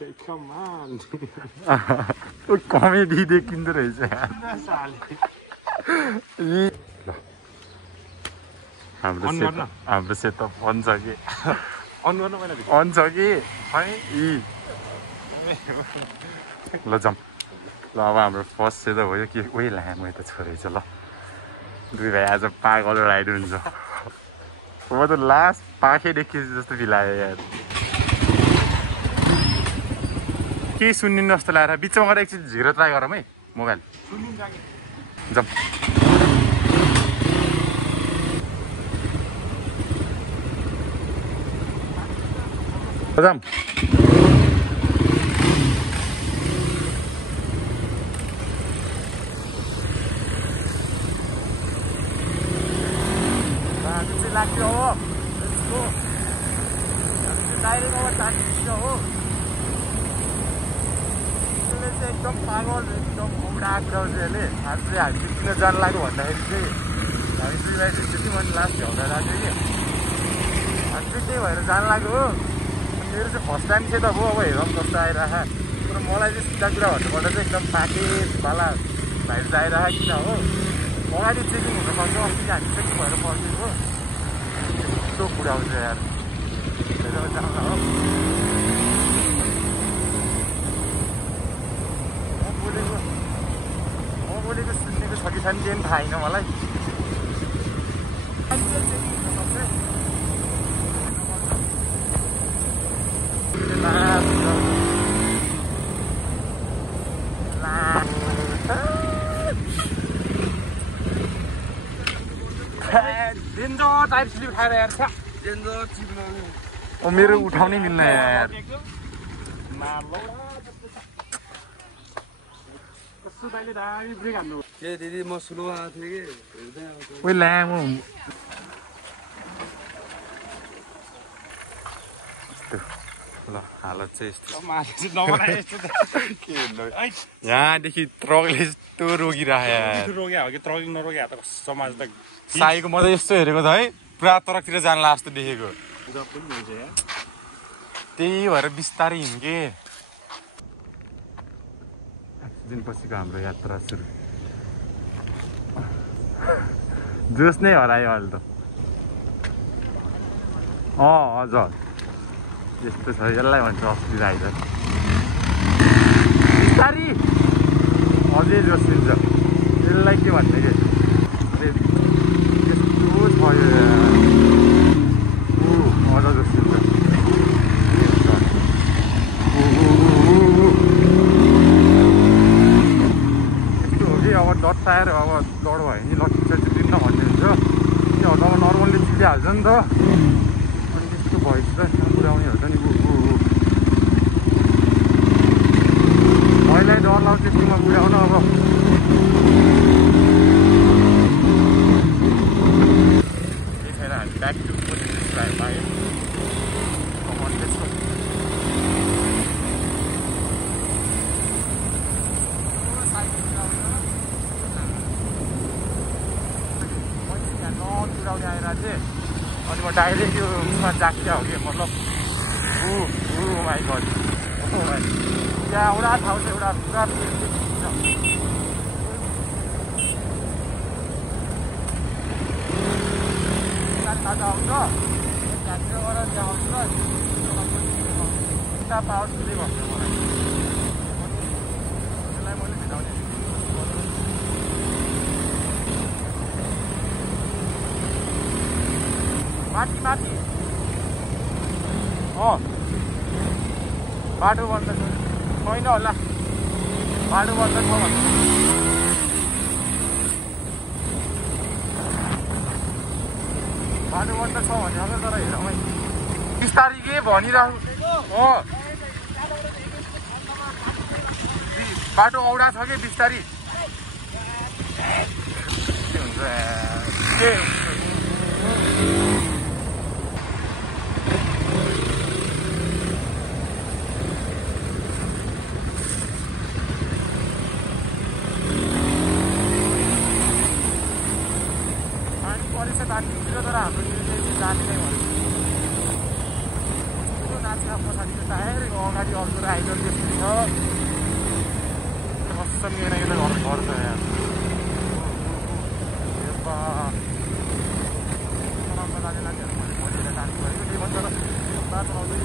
Okay, come on. Comedy देखिँदो रहेछ हाम्रो सेटअप अन छ कि अन छ कि ल जाउँ ल अब हाम्रो फर्स्ट सेटअप भयो कि उही लामो त छोडेछ ल दुई भाइ आज पागल राइड हुन्छ म त लास्ट पाखै देखिएछु जस्तो फिल आयो यार केही सुनिन्न जस्तो लागेर बिचमा गएर एकछिन झिरो ट्राई गरौँ है मोबाइल जाउँ जाउँ लाग्यो हो डाइरेक्ट अब टाकिन्छ हो त्यसले चाहिँ एकदम पागल एकदम घुम्डा कुराउँछ यसले हामीले हामी किन जानु लाग्यो भन्दाखेरि चाहिँ हामी दुई भाइ त्यति मैले लास्ट भ्याउँदा लाग्यो कि हामी चाहिँ त्यही भएर जानु लाग्यो हो मेरो चाहिँ फर्स्ट टाइम चाहिँ त हो अब हेरौँ कस्तो आइरह तर मलाई चाहिँ सिधा कुरा भन्नुपर्दा चाहिँ एकदम प्याकेजवाला भाइहरू आइरह किन हो अगाडि चेकिङ हुनसक्छ अस्ति हामी चेकिङ भएर पर्खेको यस्तो कुरा हुन्छ यार म बोलेको सुन्नेको छ कि छैन केही पनि थाहा छैन मलाई टाइप स्लिप खाएर यार मेरो उठाउनै मिल्न यार दिदी म स्लो आएको थिएँ कि उही लामो ल हालत चाहिँ यस्तो यहाँदेखि ट्रकले यस्तो रोकिराख्यो रोक्या हो कि ट्रकिङ नरोक्या त समाज त साईको म त यस्तो हेरेको त है पुरा ट्रकतिर जानला जस्तो देखेको त्यही भएर बिस्तारै हिँड्के दिनपछिको हाम्रो यात्रा सुरु जोस नै हरायो अहिले त हजुर यस्तो छ यसलाई भन्छ अस्ति राइडर बिस्तारी अझै जोस दिन्छ यसलाई के भन्ने कि यस्तो छ यो अझ जोस दिन्छ यस्तो हो कि अब डट टायर अब डर भयो नि लट्ठी चाहिँ चिप्लिन्न भन्ने हुन्छ त्यो अब नर्मल्ली चिप्लिहाल्छ नि त अनि त्यस्तो भएपछि त पुऱ्याउने हुन्छ नि मैलाई डर लाग्छ त्यसमा पुऱ्याउन अब त्यही छैन हामी ब्याक टु पायो नचुराउने आएर चाहिँ अनि म डाइरेक्ट यो उसमा जाक्या हो कि मतलब माइ गड त्यहाँ एउटा ठाउँ चाहिँ एउटा पुरा ताजा आउँछ त्यहाँतिर गएर त्यहाँ आउँछ र पावर सुले भन्छ मलाई त्यसलाई मैले भिडाउने माथि माथि बाटो बन्द छैन होला बाटो बन्द छ भन्नु बाटो बन्द छ भने अब तर हेरौँ है बिस्तारी के भनिरहेको बाटो औडा छ कि बिस्तारी के हुन्छ के तर हाम्रो जाने नै भयो रातका पछाडिको टायरको अगाडि अर्को राइडर त्यसरी छ कसम केटाकेटा घर छ यहाँ लानेहरू भोलिएर जानु भएको त्यही भन्छ बाटो आउँदै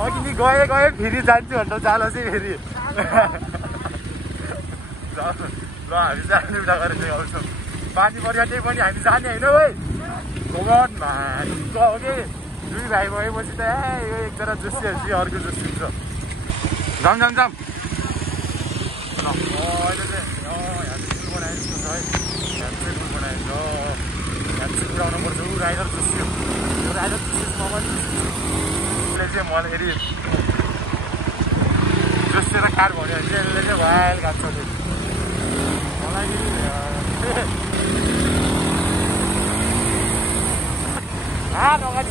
अघि गए फेरि जान्छु भनेर जाल चाहिँ फेरि ल हामी जाने उता गरेर आउँछौँ पानी पऱ्यो त्यही पनि हामी जाने होइन है भगवान भाइको हो कि दुई भाइ भएपछि त यो एकजना जोसिएपछि अर्को जोसिन्छ जाम अहिले चाहिँ ह्याप्पी बनाएको छ है ह्याप्पी बनाएको ह्याप्पी पुऱ्याउनुपर्छ ऊ राइडर जोसियो यो राइडर जोसियोले चाहिँ मलाई फेरि जोसिएर कार भन्यो भने चाहिँ यसले चाहिँ भाइल काट्छ मलाई अगाडि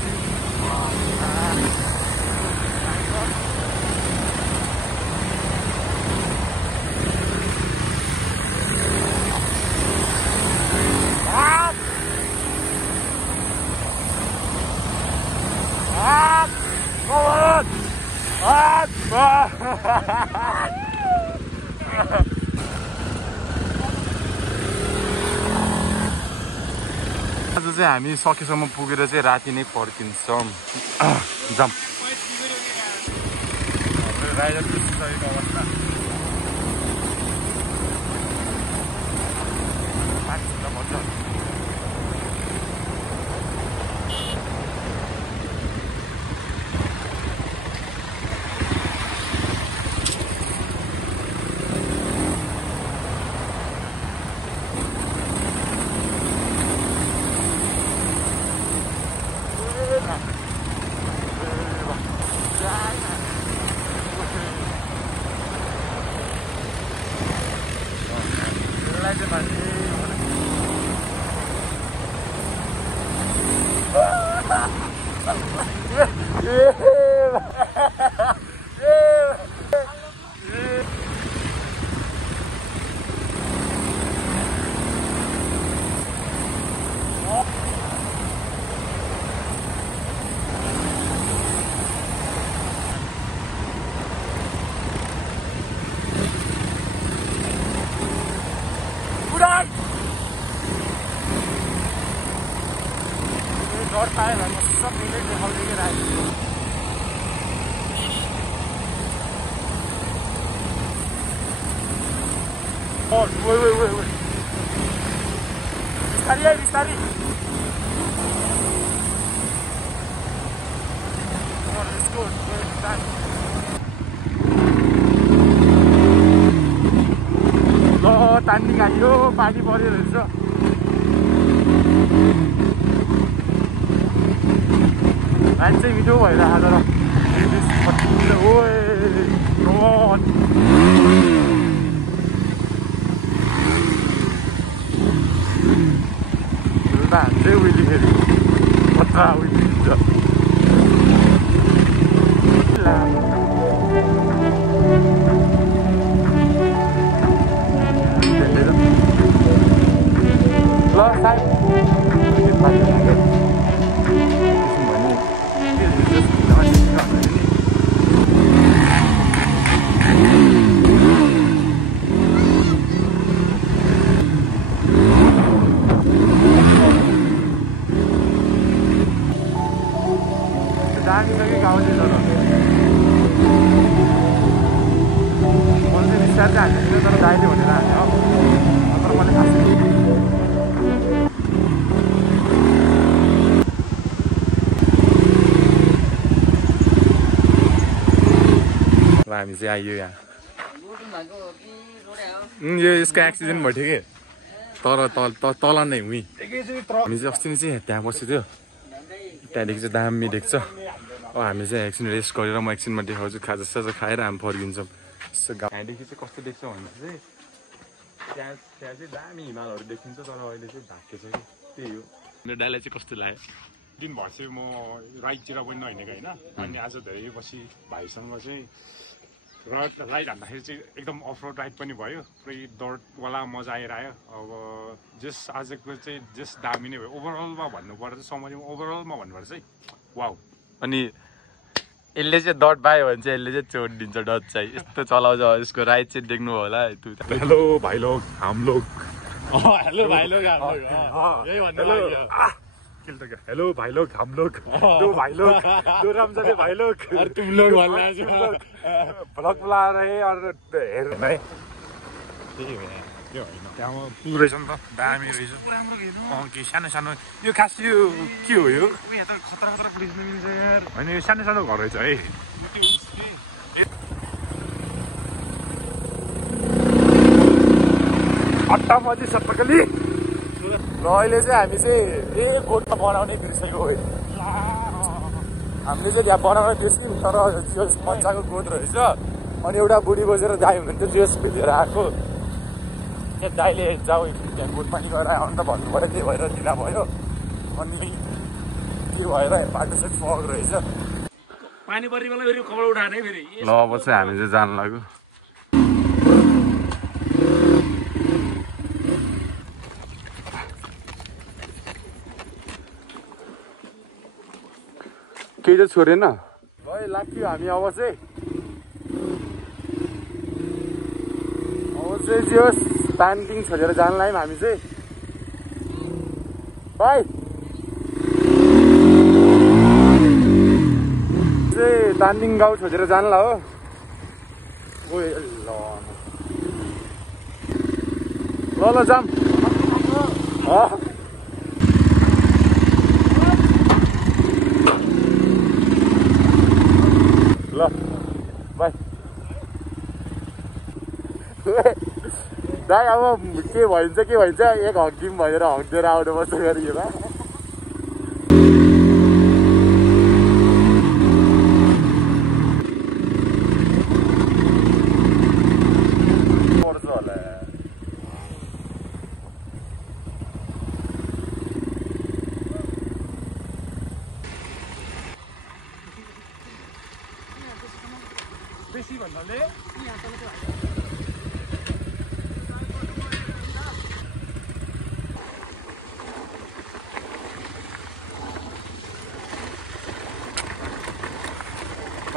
आज चाहिँ हामी सकेसम्म पुगेर चाहिँ राति नै फर्किन्छौँ जाम राइडर पुगिसकेको अवस्था भन्छ डर पाएँ भने म सबैले देखाउँदै राखेको बिस्तारी है बिस्तारी ल तान्नी गाडियो पानी पऱ्यो रहेछ भाइ चाहिँ मिठो भइरहेको तर ओए चाहिँ उहिले फेरि कता उहिले हुन्छ ल सायद दामी गाउँले तर मैले विस्तार चाहिँ हाल्नु तर दाइले भनेर हाल्यो तर मैले खास हामी चाहिँ आइयो यहाँ यो यसको एक्सिडेन्ट भयो कि तर तल नै हुँ हामी चाहिँ अस्ति नै चाहिँ त्यहाँ बसेको थियो त्यहाँदेखि चाहिँ दामी देख्छ हामी चाहिँ एकछिन रेस्ट गरेर म एकछिनमा देखाउँछु खाजा साजा खाएर हामी फर्किन्छौँ यसो गाउँदेखि चाहिँ कस्तो देख्छ भन्दा चाहिँ त्यहाँ चाहिँ दामी हिमालहरू देखिन्छ तर अहिले चाहिँ भाग्य छ कि त्यही हो मेरो दाइलाई चाहिँ कस्तो लाग्यो दिनभर चाहिँ म राइडतिर पनि नहिँडेको होइन अनि आज धेरै पछि भाइसँग चाहिँ राइड हान्दाखेरि चाहिँ एकदम अफ रोड राइड पनि भयो पुरै दौडवाला मजा आइरह्यो अब आजको चाहिँ दामी नै भयो ओभरअलमा भन्नुपर्दा चाहिँ समयमा ओभरअलमा भन्नुपर्दा चाहिँ वाउ अनि यसले चाहिँ डट पायो भने चाहिँ यसले चाहिँ चोट दिन्छ डट चाहिँ यस्तो चलाउँछ यसको राइड चाहिँ देख्नु होला हेलो भाइ लोग हम लोग हेलो भाइ लोग हेलो भाइ लोग हम लोग दो भाइ लोग दो रामजाने भाइ लोग और तुम लोग भ्लग बना रहे और हेर्नु है त्यही हो त्यो होइन त्यहाँ पुल रहेछ नि त दामी रहेछ के सानो सानो यो खास यो के हो यो खतरा खतरा पुलिस मिल्छ यार होइन यो सानो सानो घर रहेछ है अट्टा बजी सत्तकली र अहिले चाहिँ हामी चाहिँ एक गोठमा बनाउने बिर्सेको हो हामीले चाहिँ यहाँ बनाउन बिर्स्यौँ तर त्यो मजाको गोठ रहेछ अनि एउटा बुढी बजेर दाइ हुनुहुन्थ्यो ड्रेस भिजेर आएको त्यहाँ दाइले जाऊ त्यहाँ गोठ पानी गएर आउनु त भन्नु पऱ्यो त्यही भएर ढिला भयो अनि के भएर बाटो चाहिँ फक रहेछ पानी पर्ने बेला फेरि कपडा उठाएर फेरि ल अब चाहिँ हामी चाहिँ जानु लाग्यो केही चाहिँ छोडेन भाइ लाग्यो हामी अब चाहिँ त्यो तानटिङ छोडेर जानु लाग्यौँ हामी चाहिँ भाइ चाहिँ तानटिङ गाउँ छोडेर जानु ला हो ल जाम ल बाई दाइ अब के भन्छ एक हक्दिम भनेर हक्दिएर आउनु पर्छ गरिएला पर्छ होला बेसी भन्नाले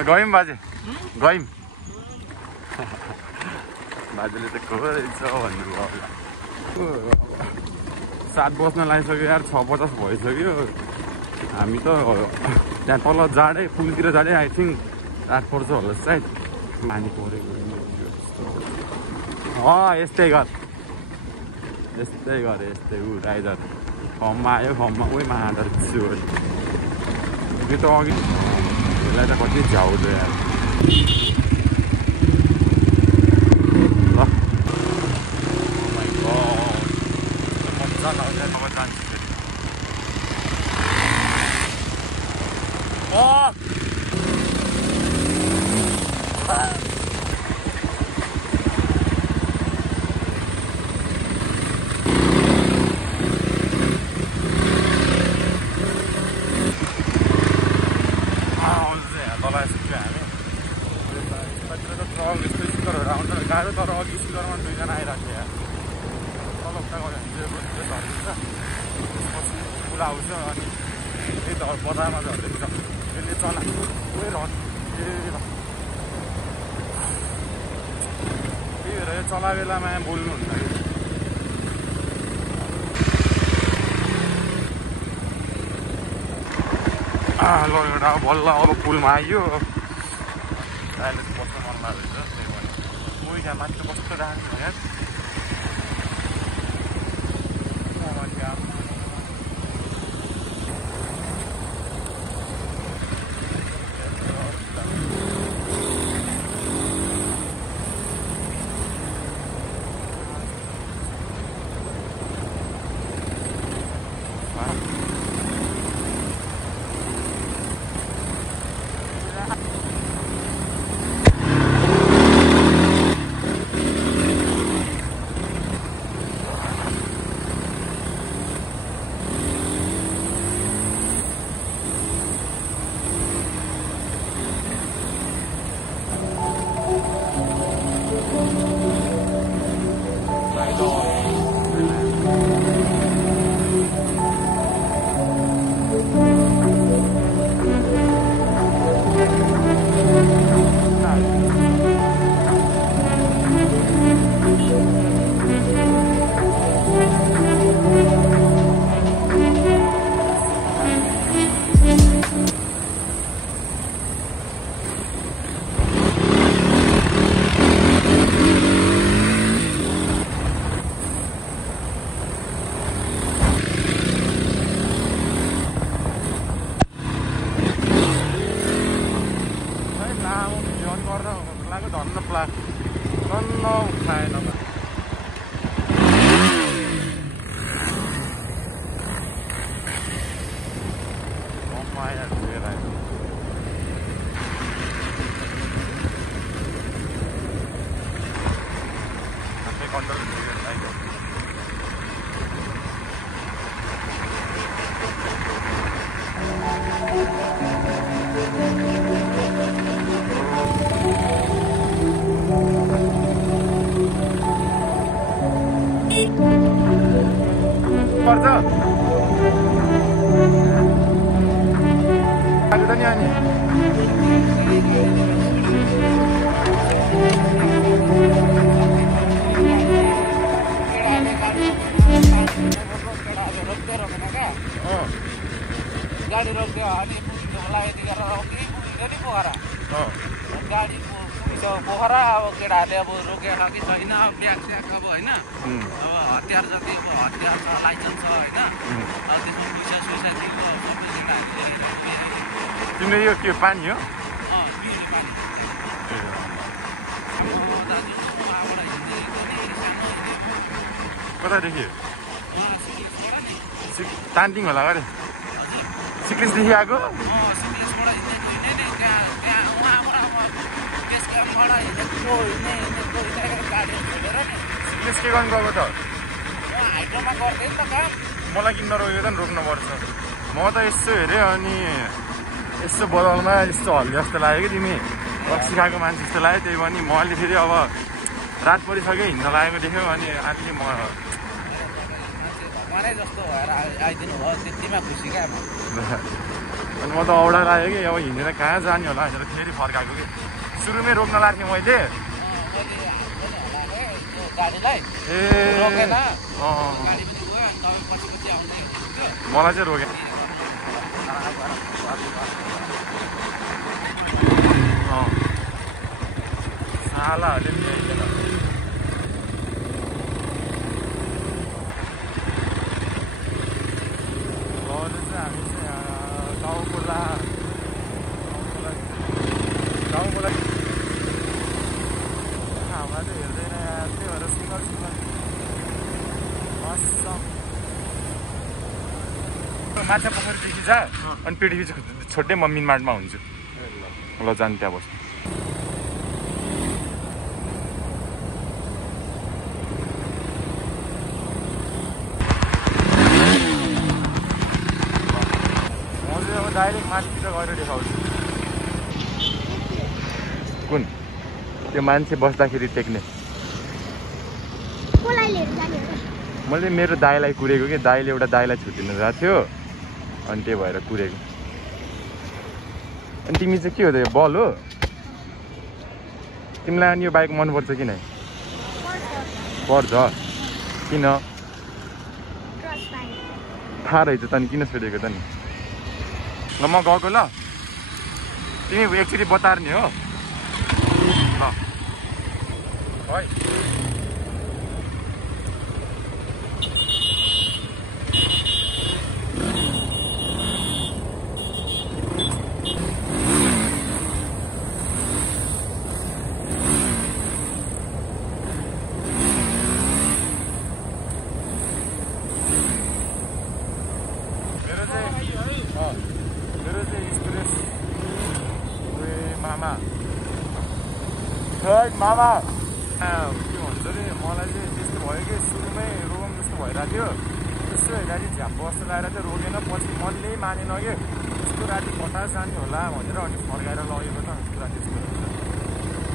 गयौँ बाजे गयौँ बाजेले त को रहेछ भन्नुभयो होला 7 बज्न लागिसक्यो यार 6:50 भइसक्यो हामी त त्यहाँ तल जाडै पुलतिर जाडै आई थिङ्क रात पर्छ होला सायद पानी परेको यस्तै गर यस्तै ऊ राइडर खम्मा आयो खम्मा उही महाडर छु त्यो त अघि यसलाई त कति झ्याउँदो यार ल मजा लाग्छ अब जान्छु गाह्रो तर अघि स्पिकरमा 2 जना आइरहेको थियो तल उता गऱ्यो भने चाहिँ झर्किन्छ त्यसपछि पुल आउँछ अनि त्यही त बजारमा झर्दैछ त्यसले चला त्यही भएर चला बेलामा बोल्नुहुन्न ल एउटा बल्ल अब पुलमा आइयो अहिले बस्न मन लाग्दैछ त्यही भएर यहाँ मान्छे कस्तो राख्छ यार पर्छ आएको त नि अनि गाडी रोक्यो अनि पुग्नुको लागि यति गरेर केही पुगिँदैन नि पोखरा गाडी पुगिसक्यो पोखरा अब केटाहरूले अब रोकेको कि छैन ब्याग स्याग अब होइन अब हतियार जति हतियार छ लाइसेन्स छ होइन अब त्यसमा पैसा सैसा दिएको सबै केटाहरूले तिमीले यो के पानी हो पिउने पानी दाजु उहाँबाट हिँड्दै सानो कतादेखि उहाँ सिक्किसबाट नि तान्टिङ होला अरे सिक्किसदेखि आएको सिक्किसबाट हिँड्दै नि त्यहाँ उहाँबाट अब त्यस कारणबाट हिँडेको गाडी छोडेर नि सिक्किस के गर्नु गएको त उहाँ हाइड्रोमा गर्दै नि त काम मलाई किन्न रोकेको त नि रोक्नुपर्छ म त यसो हेरेँ अनि यसो बदलमा यस्तो हल्ले जस्तो लाग्यो कि तिमी रक्सी खाएको मान्छे जस्तो लाग्यो त्यही पनि म अलि फेरि अब रात परिसक्यो हिँड्न लागेको देख्यो अनि आँटिले म भगवानै जस्तो भएर आइदिनु भयो त्यतिमा खुसी क्या म अनि म त औडा लाग्यो कि अब हिँडेर कहाँ जाने होला भनेर फेरि फर्काएको कि सुरुमै रोक्न लाग्थेँ मैले गाडीलाई ए रोकेन अँ गाडी पनि गयो अनि तपाईँ पछि पछि आउँदै मलाई चाहिँ रोके सालाहरूले पनि ल्याइदिएन गाउँको लागि हावा चाहिँ हेर्दैन यार त्यही भएर सिङ्गल सिङ्गल माछा पोखरीदेखि जा अनि पिँढी छोड्दै म मिनमार्टमा हुन्छु ल जानु त्यहाँ बस्नु म चाहिँ अब डाइरेक्ट माथितिर गएर देखाउँछु कुन त्यो मान्छे बस्दाखेरि टेक्ने मैले मेरो दाइलाई कुरेको कि दाइले एउटा दाइलाई छुट्टिनु गएको थियो अनि त्यही भएर कुरेको अनि तिमी चाहिँ के हो त यो बल हो तिमीलाई अनि यो बाइक मनपर्छ किन पर्छ किन थाहा रहेछ त नि किन छोडेको त नि ल म गएको ल तिमी एकचोटि बतार्ने हो ल है मेरो चाहिँ एक्सपिरियन्स मामा मामा के भन्छ अरे मलाई चाहिँ त्यस्तो भयो कि सुरुमै रोगम जस्तो भइरहेको थियो त्यस्तो हेर्दाखेरि झ्याप्प जस्तो लगाएर चाहिँ रोगेन पछि मनले मानेन कि त्यस्तो राति कता जाने होला भनेर अनि फर्काएर लगेको त कुरा त्यस्तो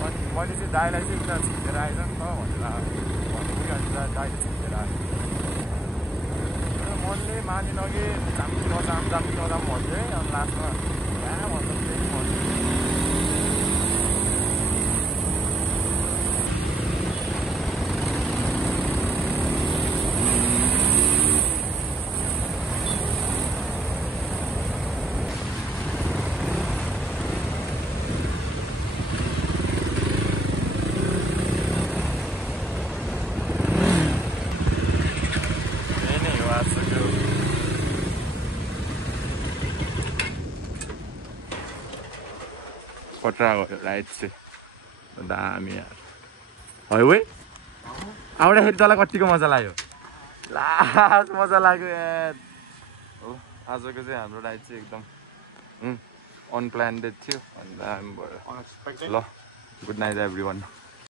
अनि मैले चाहिँ दाइलाई चाहिँ उता छिटेर आएछ नि त भनेर भनेको कि अनि दाइले छिटेर आयो मनले मानेन कि जामी नजाम भन्थ्यो है अनि लास्टमा कहाँ भन्दा त्यही भन्थ्यो कटरा गयो राइट चाहिँ दामी यार हाइवे आउँदाखेरि तँलाई कतिको मजा लाग्यो लास्ट मजा लाग्यो यार हो आजको चाहिँ हाम्रो राइड चाहिँ एकदम अनप्लान्डेड थियो अनि दामी भयो ल गुड नाइट एभ्री वान